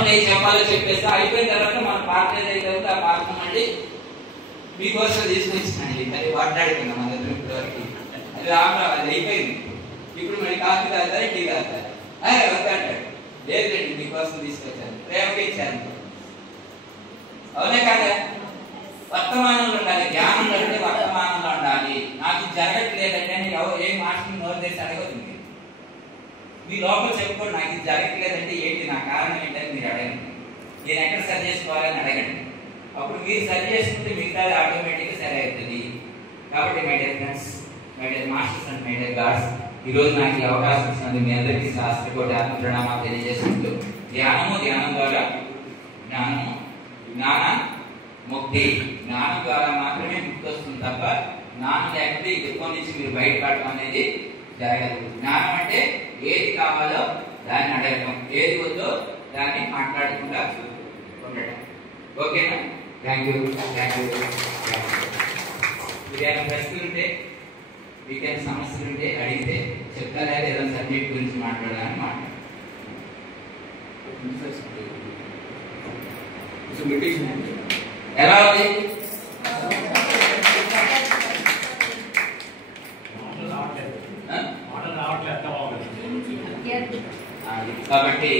ఏమన్నా చెప్పాలో చెప్పేస్తే అయిపోయిన తర్వాత మన పార్ట్ ఏదైతే ఉందో ఆ పార్ట్ మళ్ళీ మీకోసం తీసుకొచ్చినాయి. అది మాట్లాడుకున్నాం మన దగ్గర ఇప్పటివరకు. అది రామరావు అది అయిపోయింది. ఇప్పుడు మరి కాఫీ తాగుతారా టీ తాగుతారా? వద్దంటాడు. లేదండి మీకోసం తీసుకొచ్చాను, ప్రేమకి ఇచ్చాను. అవునే కాదా? వర్తమానంలో ఉండాలి. జ్ఞానం అంటే వర్తమానంలో ఉండాలి. నాకు ఇది జరగట్లేదంటే ఏం మాస్టర్ నోరు తెసి అడగదు. మీ లోపల చెప్పుకోండి, నాకు ఇది జరగట్లేదంటే ఏంటి, నా కారణం ఏంటని మీరు అడగండి. నేను ఎక్కడ సరి చేసుకోవాలని అడగండి. అప్పుడు మీరు సరి చేసుకుంటే మిగతాది ఆటోమేటిక్గా సరి అవుతుంది. కాబట్టి my dear friends, my dear masters and my dear God's, ఈరోజు నాకు ఈ అవకాశం ఇచ్చినందుకు మీ అందరికీ శాస్త్రకోటి ఆత్మ ప్రణామాలు తెలియజేసుకుంటూ, ధ్యానం ద్వారా జ్ఞాన ముక్తి, జ్ఞానం ద్వారా మాత్రమే ముక్తి వస్తుంది తప్ప జ్ఞానం లేకపోతే ఈ దుఃఖం నుంచి మీరు బయటపడటం అనేది జరగదు. జ్ఞానం అంటే ఏది కావాలో దాన్ని అడగటం, ఏది వద్దో దాన్ని మాట్లాడకుండా ఉండటం. ఓకేనా? Thank you. ఏదైనా ప్రశ్నలు ఉంటే, మీకేమైనా సమస్యలు ఉంటే అడిగితే చెప్తారా? ఏదైనా సబ్జెక్ట్ గురించి మాట్లాడాలని మాట్లాడారు. ఎలా ఉంది? కాబట్టి